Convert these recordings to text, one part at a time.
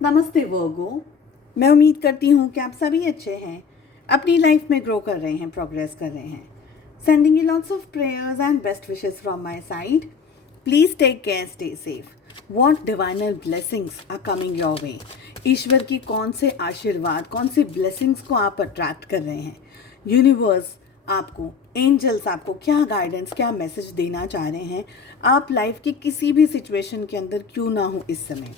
नमस्ते वर्गो। मैं उम्मीद करती हूँ कि आप सभी अच्छे हैं, अपनी लाइफ में ग्रो कर रहे हैं, प्रोग्रेस कर रहे हैं। Sending you lots of prayers and best wishes from my side. Please take care, stay safe. What divine blessings are coming your way. ईश्वर की कौन से आशीर्वाद, कौन सी ब्लेसिंग्स को आप अट्रैक्ट कर रहे हैं। यूनिवर्स आपको, एंजल्स आपको क्या गाइडेंस, क्या मैसेज देना चाह रहे हैं। आप लाइफ की किसी भी सिचुएशन के अंदर क्यों ना हो इस समय,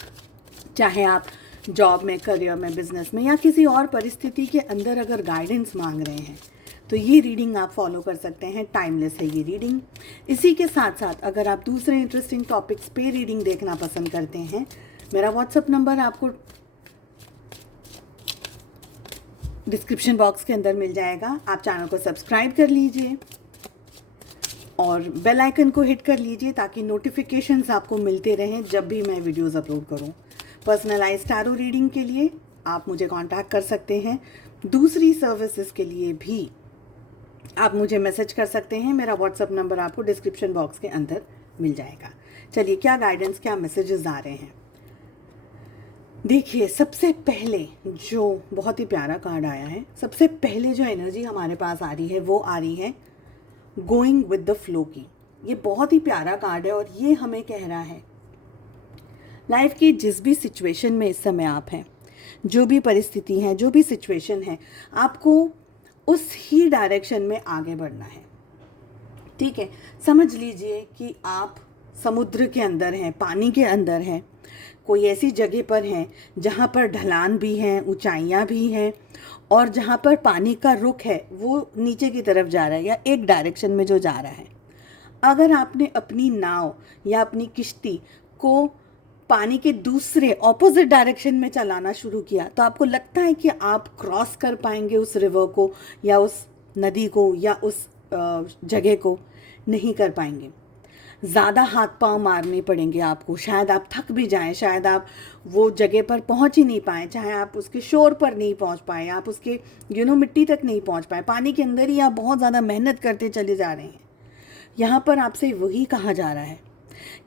चाहे आप जॉब में, करियर में, बिजनेस में या किसी और परिस्थिति के अंदर अगर गाइडेंस मांग रहे हैं तो ये रीडिंग आप फॉलो कर सकते हैं। टाइमलेस है ये रीडिंग। इसी के साथ साथ अगर आप दूसरे इंटरेस्टिंग टॉपिक्स पे रीडिंग देखना पसंद करते हैं, मेरा व्हाट्सएप नंबर आपको डिस्क्रिप्शन बॉक्स के अंदर मिल जाएगा। आप चैनल को सब्सक्राइब कर लीजिए और बेल आइकन को हिट कर लीजिए ताकि नोटिफिकेशंस आपको मिलते रहें जब भी मैं वीडियोस अपलोड करूं। पर्सनलाइज्ड टैरो रीडिंग के लिए आप मुझे कांटेक्ट कर सकते हैं। दूसरी सर्विसेज के लिए भी आप मुझे मैसेज कर सकते हैं। मेरा व्हाट्सएप नंबर आपको डिस्क्रिप्शन बॉक्स के अंदर मिल जाएगा। चलिए, क्या गाइडेंस, क्या मैसेजेस आ रहे हैं। देखिए, सबसे पहले जो बहुत ही प्यारा कार्ड आया है, सबसे पहले जो एनर्जी हमारे पास आ रही है वो आ रही है गोइंग विद द फ्लो की। ये बहुत ही प्यारा कार्ड है और ये हमें कह रहा है लाइफ की जिस भी सिचुएशन में इस समय आप हैं, जो भी परिस्थिति है, जो भी सिचुएशन है, आपको उस ही डायरेक्शन में आगे बढ़ना है। ठीक है, समझ लीजिए कि आप समुद्र के अंदर हैं, पानी के अंदर हैं, कोई ऐसी जगह पर हैं जहाँ पर ढलान भी हैं, ऊंचाइयाँ भी हैं और जहाँ पर पानी का रुख है वो नीचे की तरफ जा रहा है या एक डायरेक्शन में जो जा रहा है। अगर आपने अपनी नाव या अपनी किश्ती को पानी के दूसरे ऑपोजिट डायरेक्शन में चलाना शुरू किया तो आपको लगता है कि आप क्रॉस कर पाएंगे उस रिवर को या उस नदी को या उस जगह को? नहीं कर पाएंगे। ज़्यादा हाथ पांव मारने पड़ेंगे आपको, शायद आप थक भी जाएं, शायद आप वो जगह पर पहुंच ही नहीं पाएँ, चाहे आप उसके शोर पर नहीं पहुंच पाए, आप उसके मिट्टी तक नहीं पहुंच पाए, पानी के अंदर ही आप बहुत ज़्यादा मेहनत करते चले जा रहे हैं। यहाँ पर आपसे वही कहा जा रहा है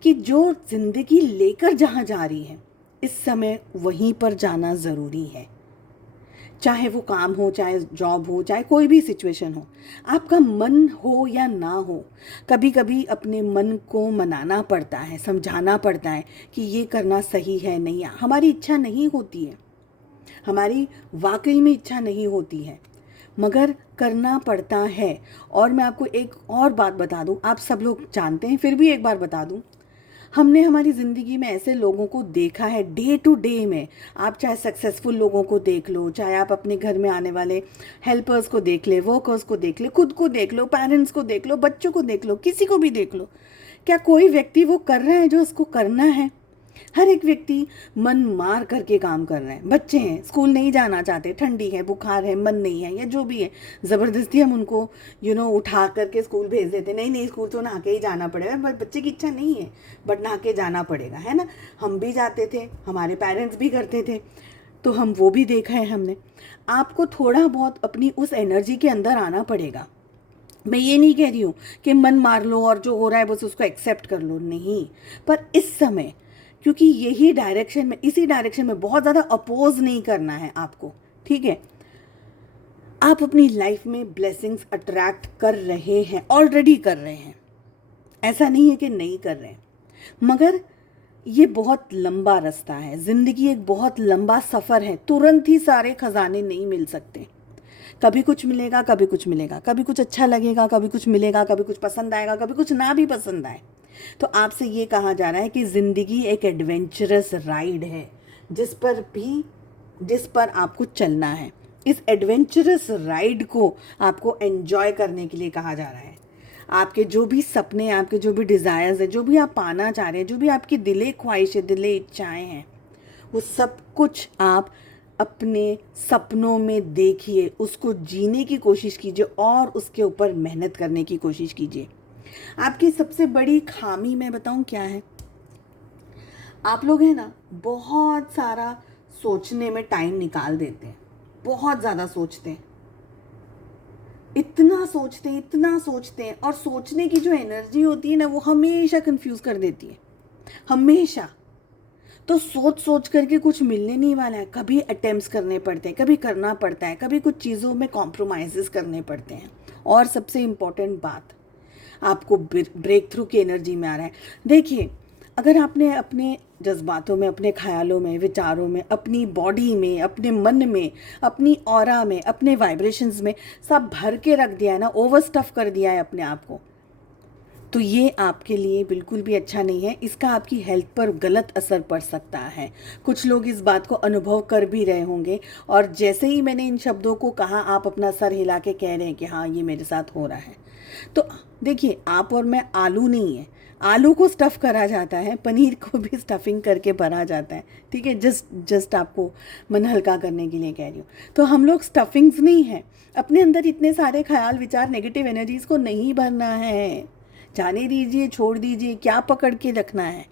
कि जो जिंदगी लेकर जहाँ जा रही है इस समय वहीं पर जाना ज़रूरी है। चाहे वो काम हो, चाहे जॉब हो, चाहे कोई भी सिचुएशन हो, आपका मन हो या ना हो, कभी कभी अपने मन को मनाना पड़ता है, समझाना पड़ता है कि ये करना सही है, नहीं। हमारी इच्छा नहीं होती है, हमारी वाकई में इच्छा नहीं होती है, मगर करना पड़ता है। और मैं आपको एक और बात बता दूं, आप सब लोग जानते हैं फिर भी एक बार बता दूं, हमने हमारी ज़िंदगी में ऐसे लोगों को देखा है डे टू डे में। आप चाहे सक्सेसफुल लोगों को देख लो, चाहे आप अपने घर में आने वाले हेल्पर्स को देख ले, वर्कर्स को देख ले, खुद को देख लो, पेरेंट्स को देख लो, बच्चों को देख लो, किसी को भी देख लो, क्या कोई व्यक्ति वो कर रहा है जो उसको करना है? हर एक व्यक्ति मन मार करके काम कर रहे हैं। बच्चे हैं, स्कूल नहीं जाना चाहते, ठंडी है, बुखार है, मन नहीं है या जो भी है, ज़बरदस्ती हम उनको उठा करके स्कूल भेज देते। नहीं नहीं, स्कूल तो नहा के ही जाना पड़ेगा, बट बच्चे की इच्छा नहीं है, बट नहा के जाना पड़ेगा, है ना। हम भी जाते थे, हमारे पेरेंट्स भी करते थे, तो हम वो भी देखा है हमने। आपको थोड़ा बहुत अपनी उस एनर्जी के अंदर आना पड़ेगा। मैं ये नहीं कह रही हूँ कि मन मार लो और जो हो रहा है बस उसको एक्सेप्ट कर लो, नहीं। पर इस समय, क्योंकि यही डायरेक्शन में, इसी डायरेक्शन में बहुत ज़्यादा अपोज नहीं करना है आपको, ठीक है। आप अपनी लाइफ में ब्लेसिंग्स अट्रैक्ट कर रहे हैं, ऑलरेडी कर रहे हैं, ऐसा नहीं है कि नहीं कर रहे हैं, मगर ये बहुत लंबा रास्ता है। ज़िंदगी एक बहुत लंबा सफ़र है, तुरंत ही सारे खजाने नहीं मिल सकते। कभी कुछ मिलेगा, कभी कुछ मिलेगा, कभी कुछ अच्छा लगेगा, कभी कुछ मिलेगा, कभी कुछ पसंद आएगा, कभी कुछ ना भी पसंद आए। तो आपसे ये कहा जा रहा है कि ज़िंदगी एक एडवेंचरस राइड है जिस पर आपको चलना है। इस एडवेंचरस राइड को आपको एंजॉय करने के लिए कहा जा रहा है। आपके जो भी सपने, आपके जो भी डिज़ायर्स है, जो भी आप पाना चाह रहे हैं, जो भी आपकी दिले ख्वाहिश है, दिले इच्छाएँ हैं, वो सब कुछ आप अपने सपनों में देखिए, उसको जीने की कोशिश कीजिए और उसके ऊपर मेहनत करने की कोशिश कीजिए। आपकी सबसे बड़ी खामी मैं बताऊं क्या है? आप लोग हैं ना, बहुत सारा सोचने में टाइम निकाल देते हैं, बहुत ज़्यादा सोचते हैं, इतना सोचते हैं, इतना सोचते हैं, और सोचने की जो एनर्जी होती है ना वो हमेशा कंफ्यूज कर देती है, हमेशा। तो सोच सोच करके कुछ मिलने नहीं वाला है। कभी अटेम्प्ट्स करने पड़ते हैं, कभी करना पड़ता है, कभी कुछ चीज़ों में कॉम्प्रोमाइज़ करने पड़ते हैं। और सबसे इम्पॉर्टेंट बात, आपको ब्रेक थ्रू की एनर्जी में आ रहा है। देखिए, अगर आपने अपने जज्बातों में, अपने ख्यालों में, विचारों में, अपनी बॉडी में, अपने मन में, अपनी ऑरा में, अपने वाइब्रेशंस में सब भर के रख दिया है ना, ओवर स्टफ कर दिया है अपने आप को, तो ये आपके लिए बिल्कुल भी अच्छा नहीं है। इसका आपकी हेल्थ पर गलत असर पड़ सकता है। कुछ लोग इस बात को अनुभव कर भी रहे होंगे, और जैसे ही मैंने इन शब्दों को कहा, आप अपना सर हिला के कह रहे हैं कि हाँ, ये मेरे साथ हो रहा है। तो देखिए, आप और मैं आलू नहीं है। आलू को स्टफ़ करा जाता है, पनीर को भी स्टफिंग करके भरा जाता है, ठीक है। जस्ट आपको मन हल्का करने के लिए कह रही हूँ। तो हम लोग स्टफिंग्स नहीं हैं। अपने अंदर इतने सारे ख्याल, विचार, नेगेटिव एनर्जीज़ को नहीं भरना है। जाने दीजिए, छोड़ दीजिए, क्या पकड़ के रखना है।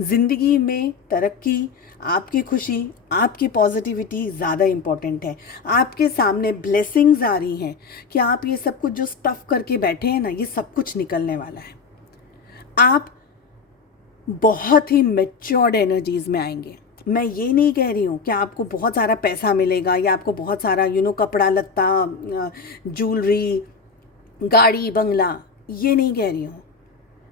ज़िंदगी में तरक्की, आपकी खुशी, आपकी पॉजिटिविटी ज़्यादा इम्पॉर्टेंट है। आपके सामने ब्लेसिंग्स आ रही हैं कि आप ये सब कुछ जो स्टफ़ करके बैठे हैं ना, ये सब कुछ निकलने वाला है। आप बहुत ही मैच्योर्ड एनर्जीज़ में आएंगे। मैं ये नहीं कह रही हूँ कि आपको बहुत सारा पैसा मिलेगा या आपको बहुत सारा कपड़ा लत्ता, ज्वेलरी, गाड़ी, बंगला, ये नहीं कह रही हूँ।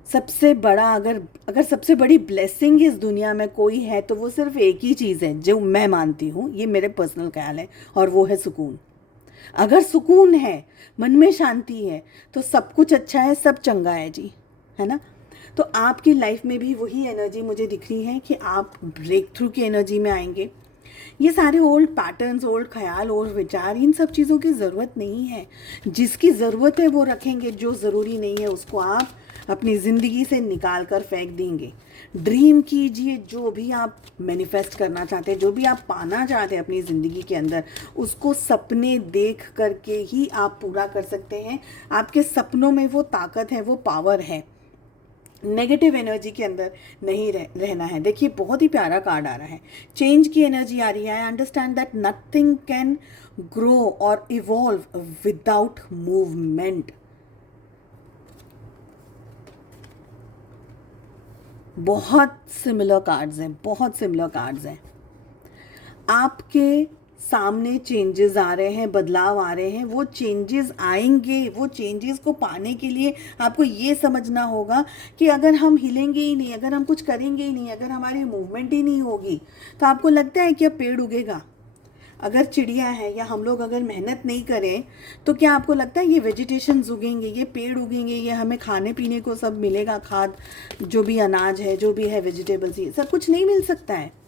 सबसे बड़ा, अगर सबसे बड़ी ब्लेसिंग इस दुनिया में कोई है तो वो सिर्फ एक ही चीज़ है जो मैं मानती हूँ, ये मेरे पर्सनल ख्याल है, और वो है सुकून। अगर सुकून है, मन में शांति है, तो सब कुछ अच्छा है, सब चंगा है जी, है ना। तो आपकी लाइफ में भी वही एनर्जी मुझे दिख रही है कि आप ब्रेक थ्रू की एनर्जी में आएंगे। ये सारे ओल्ड पैटर्न्स, ओल्ड ख्याल, ओल्ड विचार, इन सब चीज़ों की ज़रूरत नहीं है। जिसकी ज़रूरत है वो रखेंगे, जो ज़रूरी नहीं है उसको आप अपनी ज़िंदगी से निकाल कर फेंक देंगे। ड्रीम कीजिए, जो भी आप मैनिफेस्ट करना चाहते हैं, जो भी आप पाना चाहते हैं अपनी ज़िंदगी के अंदर, उसको सपने देख करके ही आप पूरा कर सकते हैं। आपके सपनों में वो ताकत है, वो पावर है। नेगेटिव एनर्जी के अंदर नहीं रहना है। देखिए, बहुत ही प्यारा कार्ड आ रहा है, चेंज की एनर्जी आ रही है। I understand that nothing can grow और इवॉल्व विदाउट मूवमेंट। बहुत सिमिलर कार्ड्स हैं, बहुत सिमिलर कार्ड्स हैं। आपके सामने चेंजेस आ रहे हैं, बदलाव आ रहे हैं। वो चेंजेस आएंगे। वो चेंजेस को पाने के लिए आपको ये समझना होगा कि अगर हम हिलेंगे ही नहीं, अगर हम कुछ करेंगे ही नहीं, अगर हमारी मूवमेंट ही नहीं होगी, तो आपको लगता है कि अब पेड़ उगेगा? अगर चिड़िया है या हम लोग अगर मेहनत नहीं करें, तो क्या आपको लगता है ये वेजिटेशन उगेंगे, ये पेड़ उगेंगे, ये हमें खाने पीने को सब मिलेगा, खाद, जो भी अनाज है, जो भी है, वेजिटेबल्स, ये सब कुछ नहीं मिल सकता है।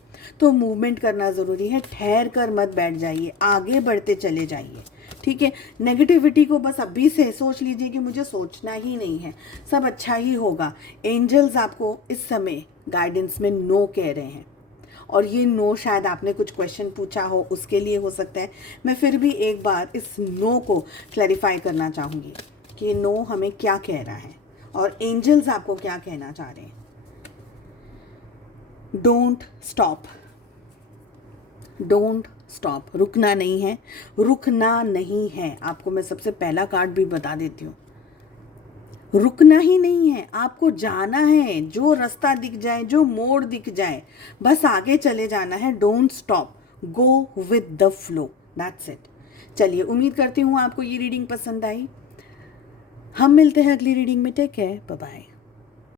तो मूवमेंट करना ज़रूरी है। ठहर कर मत बैठ जाइए, आगे बढ़ते चले जाइए, ठीक है। नेगेटिविटी को बस अभी से सोच लीजिए कि मुझे सोचना ही नहीं है, सब अच्छा ही होगा। एंजल्स आपको इस समय गाइडेंस में नो कह रहे हैं, और ये नो शायद आपने कुछ क्वेश्चन पूछा हो उसके लिए हो सकता है। मैं फिर भी एक बार इस नो को क्लैरिफाई करना चाहूँगी कि ये नो हमें क्या कह रहा है और एंजल्स आपको क्या कहना चाह रहे हैं। Don't stop, don't stop. रुकना नहीं है, रुकना नहीं है। आपको मैं सबसे पहला कार्ड भी बता देती हूँ, रुकना ही नहीं है, आपको जाना है। जो रास्ता दिख जाए, जो मोड़ दिख जाए, बस आगे चले जाना है। Don't stop, go with the flow, that's it. चलिए, उम्मीद करती हूँ आपको ये रीडिंग पसंद आई। हम मिलते हैं अगली रीडिंग में। Take care, bye bye.